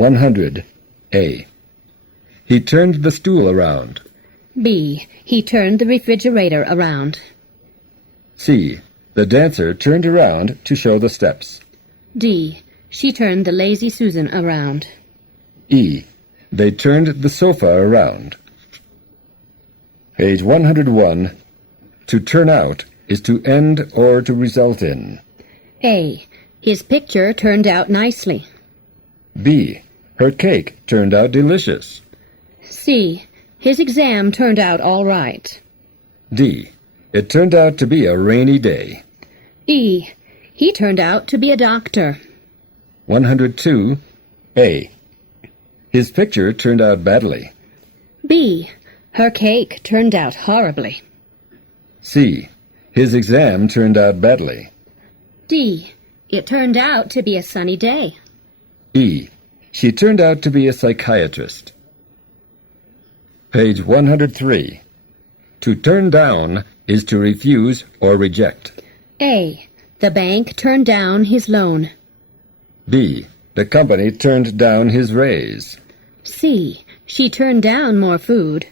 100. A. He turned the stool around. B. He turned the refrigerator around. C. The dancer turned around to show the steps. D. She turned the lazy Susan around. E. They turned the sofa around. Page 101. To turn out is to end or to result in. A. His picture turned out nicely. B. Her cake turned out delicious. C. His exam turned out all right. D. It turned out to be a rainy day. E. He turned out to be a doctor. 102. A. His picture turned out badly. B. Her cake turned out horribly. C. His exam turned out badly. D. It turned out to be a sunny day. E. She turned out to be a psychiatrist. Page 103. To turn down is to refuse or reject. A. The bank turned down his loan. B. The company turned down his raise. C. She turned down more food.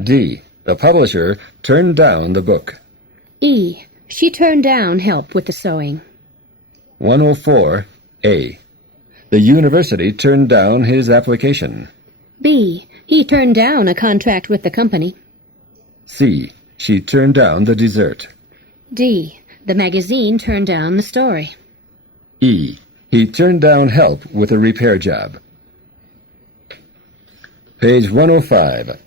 D. The publisher turned down the book. E. She turned down help with the sewing. 104. A. The university turned down his application. B. He turned down a contract with the company. C. She turned down the dessert. D. The magazine turned down the story. E. He turned down help with a repair job. Page 105.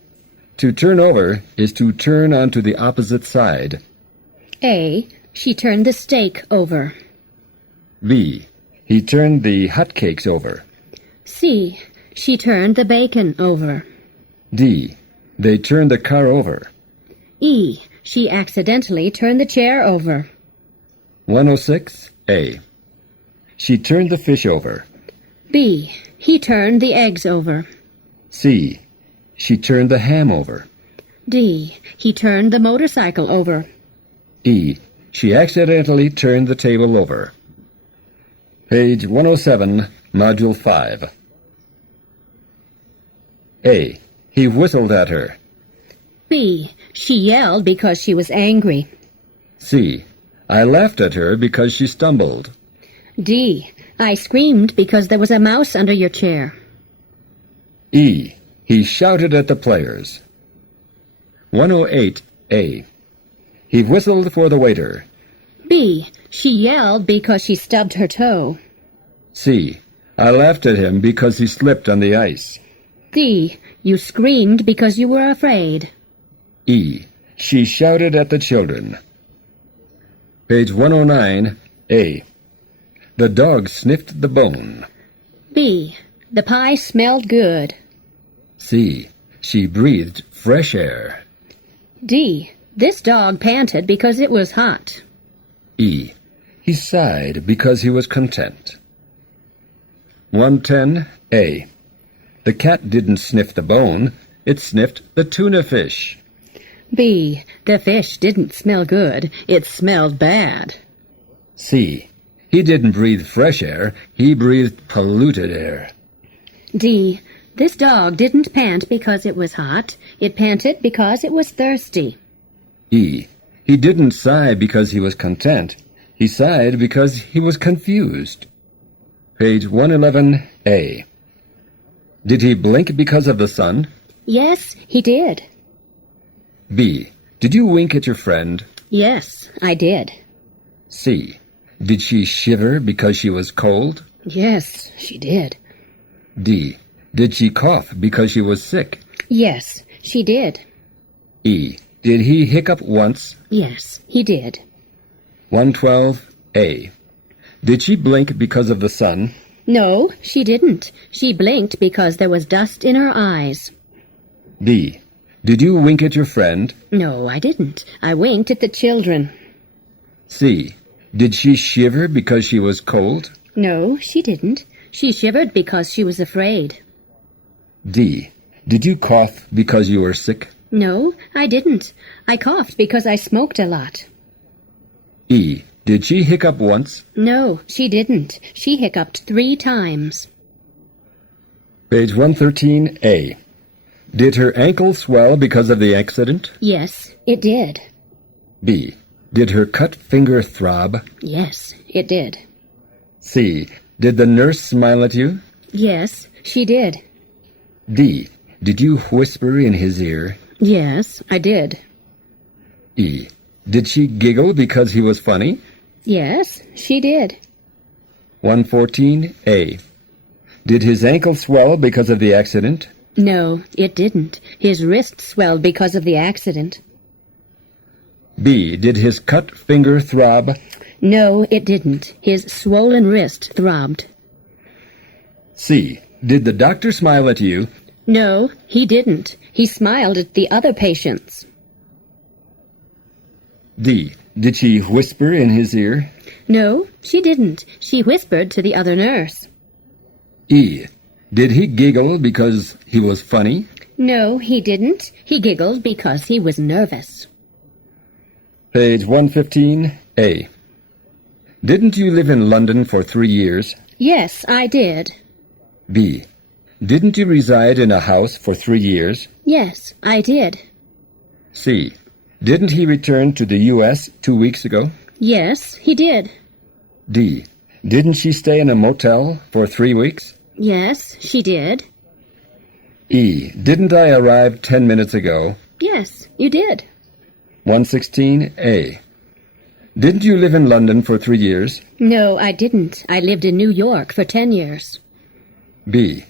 To turn over is to turn onto the opposite side. A. She turned the steak over. B. He turned the hotcakes over. C. She turned the bacon over. D. They turned the car over. E. She accidentally turned the chair over. 106. A. She turned the fish over. B. He turned the eggs over. C. She turned the ham over. D. He turned the motorcycle over. E. She accidentally turned the table over. Page 107, Module 5. A. He whistled at her. B. She yelled because she was angry. C. I laughed at her because she stumbled. D. I screamed because there was a mouse under your chair. E. He shouted at the players. 108. A. He whistled for the waiter. B. She yelled because she stubbed her toe. C. I laughed at him because he slipped on the ice. D. You screamed because you were afraid. E. She shouted at the children. Page 109. A. The dog sniffed the bone. B. The pie smelled good. C. She breathed fresh air. D. This dog panted because it was hot. E. He sighed because he was content. 110. A. The cat didn't sniff the bone, it sniffed the tuna fish. B. The fish didn't smell good, it smelled bad. C. He didn't breathe fresh air, he breathed polluted air. D. This dog didn't pant because it was hot, it panted because it was thirsty. E. He didn't sigh because he was content, he sighed because he was confused. Page 111. A. Did he blink because of the sun? Yes, he did. B. Did you wink at your friend? Yes, I did. C. Did she shiver because she was cold? Yes, she did. D. Did she cough because she was sick? Yes, she did. E. Did he hiccup once? Yes, he did. 112. A. Did she blink because of the sun? No, she didn't. She blinked because there was dust in her eyes. B. Did you wink at your friend? No, I didn't. I winked at the children. C. Did she shiver because she was cold? No, she didn't. She shivered because she was afraid. D. Did you cough because you were sick? No, I didn't. I coughed because I smoked a lot. E. Did she hiccup once? No, she didn't. She hiccuped 3 times. Page 113A. Did her ankle swell because of the accident? Yes, it did. B. Did her cut finger throb? Yes, it did. C. Did the nurse smile at you? Yes, she did. D. Did you whisper in his ear? Yes, I did. E. Did she giggle because he was funny? Yes, she did. 114A. Did his ankle swell because of the accident? No, it didn't. His wrist swelled because of the accident. B. Did his cut finger throb? No, it didn't. His swollen wrist throbbed. C. Did the doctor smile at you? No, he didn't. He smiled at the other patients. D. Did she whisper in his ear? No, she didn't. She whispered to the other nurse. E. Did he giggle because he was funny? No, he didn't. He giggled because he was nervous. Page 115A. Didn't you live in London for 3 years? Yes, I did. B. Didn't you reside in a house for 3 years? Yes, I did. C. Didn't he return to the U.S. 2 weeks ago? Yes, he did. D. Didn't she stay in a motel for 3 weeks? Yes, she did. E. Didn't I arrive 10 minutes ago? Yes, you did. 116A. Didn't you live in London for 3 years? No, I didn't. I lived in New York for 10 years. B.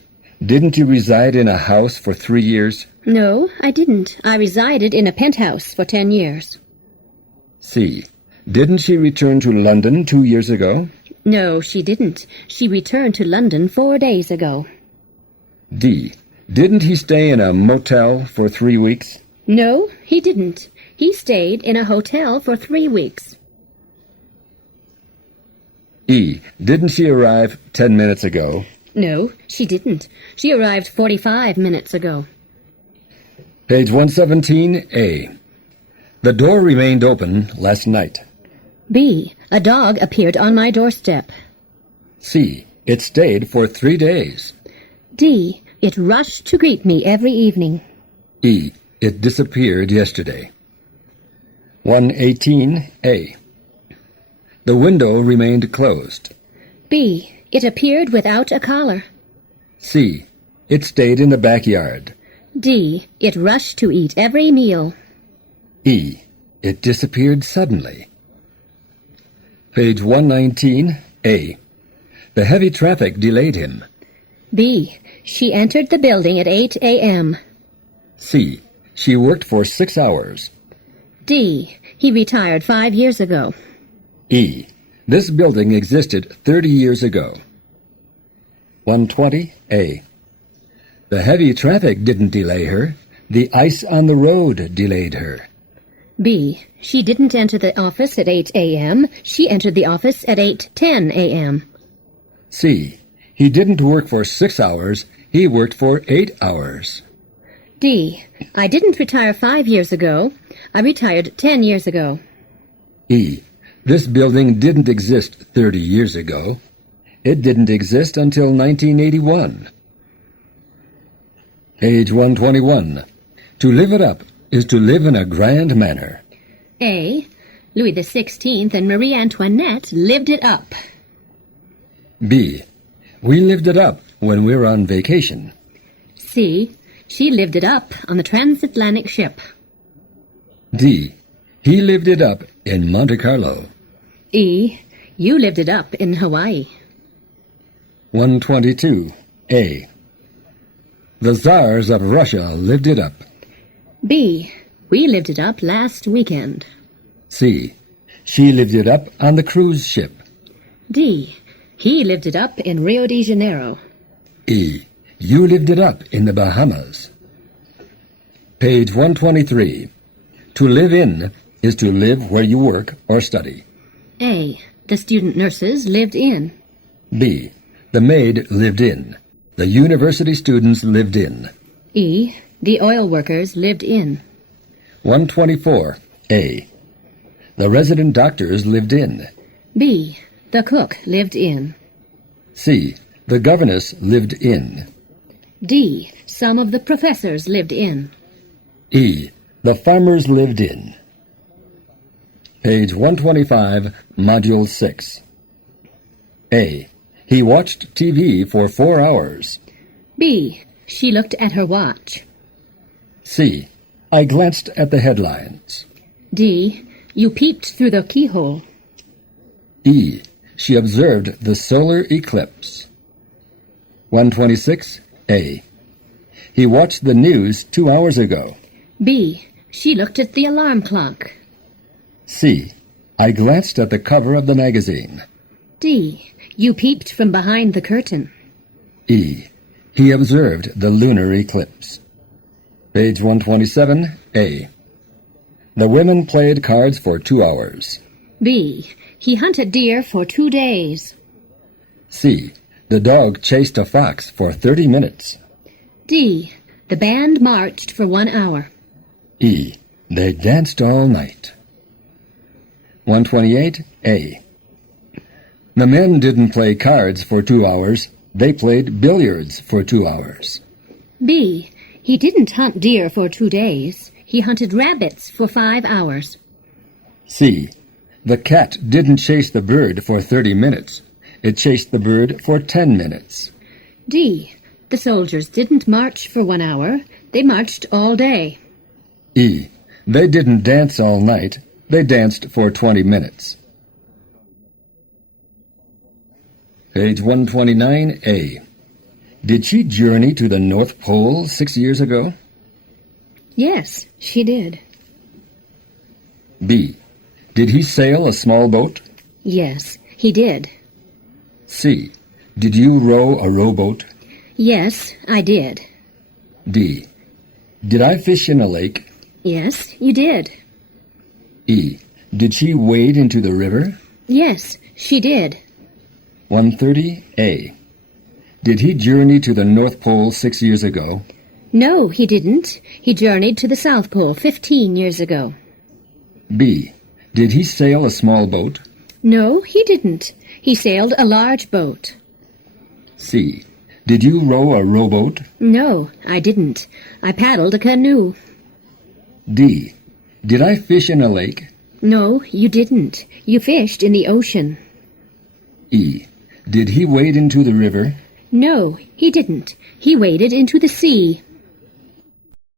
Didn't you reside in a house for 3 years? No, I didn't. I resided in a penthouse for 10 years. C. Didn't she return to London 2 years ago? No, she didn't. She returned to London 4 days ago. D. Didn't he stay in a motel for 3 weeks? No, he didn't. He stayed in a hotel for 3 weeks. E. Didn't she arrive 10 minutes ago? No, she didn't. She arrived 45 minutes ago. Page 117A. The door remained open last night. B. A dog appeared on my doorstep. C. It stayed for 3 days. D. It rushed to greet me every evening. E. It disappeared yesterday. 118A. The window remained closed. B. It appeared without a collar. C. It stayed in the backyard. D. It rushed to eat every meal. E. It disappeared suddenly. Page 119A. The heavy traffic delayed him. B. She entered the building at 8 a.m. C. She worked for 6 hours. D. He retired 5 years ago. E. This building existed 30 years ago. 120A. The heavy traffic didn't delay her. The ice on the road delayed her. B. She didn't enter the office at 8 a.m. She entered the office at 8:10 a.m. C. He didn't work for 6 hours. He worked for 8 hours. D. I didn't retire 5 years ago. I retired 10 years ago. E. This building didn't exist 30 years ago. It didn't exist until 1981. Page 121. To live it up is to live in a grand manner. A. Louis XVI and Marie Antoinette lived it up. B. We lived it up when we were on vacation. C. She lived it up on the transatlantic ship. D. He lived it up in Monte Carlo. E. You lived it up in Hawaii. 122A. The Tsars of Russia lived it up. B. We lived it up last weekend. C. She lived it up on the cruise ship. D. He lived it up in Rio de Janeiro. E. You lived it up in the Bahamas. Page 123. To live in is to live where you work or study. A. The student nurses lived in. B. The maid lived in. The university students lived in. E. The oil workers lived in. 124A. The resident doctors lived in. B. The cook lived in. C. The governess lived in. D. Some of the professors lived in. E. The farmers lived in. Page 125, Module 6. A. He watched TV for 4 hours. B. She looked at her watch. C. I glanced at the headlines. D. You peeped through the keyhole. E. She observed the solar eclipse. 126. A. He watched the news 2 hours ago. B. She looked at the alarm clock. C. I glanced at the cover of the magazine. D. You peeped from behind the curtain. E. He observed the lunar eclipse. Page 127. A. The women played cards for 2 hours. B. He hunted deer for 2 days. C. The dog chased a fox for 30 minutes. D. The band marched for 1 hour. E. They danced all night. 128. A. The men didn't play cards for 2 hours. They played billiards for 2 hours. B. He didn't hunt deer for 2 days. He hunted rabbits for 5 hours. C. The cat didn't chase the bird for 30 minutes. It chased the bird for 10 minutes. D. The soldiers didn't march for 1 hour. They marched all day. E. They didn't dance all night. They danced for 20 minutes. Page 129. A. Did she journey to the North Pole 6 years ago? Yes, she did. B. Did he sail a small boat? Yes, he did. C. Did you row a rowboat? Yes, I did. D. Did I fish in a lake? Yes, you did. E. Did she wade into the river? Yes, she did. 130. A. Did he journey to the North Pole 6 years ago? No, he didn't. He journeyed to the South Pole 15 years ago. B. Did he sail a small boat? No, he didn't. He sailed a large boat. C. Did you row a rowboat? No, I didn't. I paddled a canoe. D. Did I fish in a lake? No, you didn't. You fished in the ocean. E. Did he wade into the river? No, he didn't. He waded into the sea.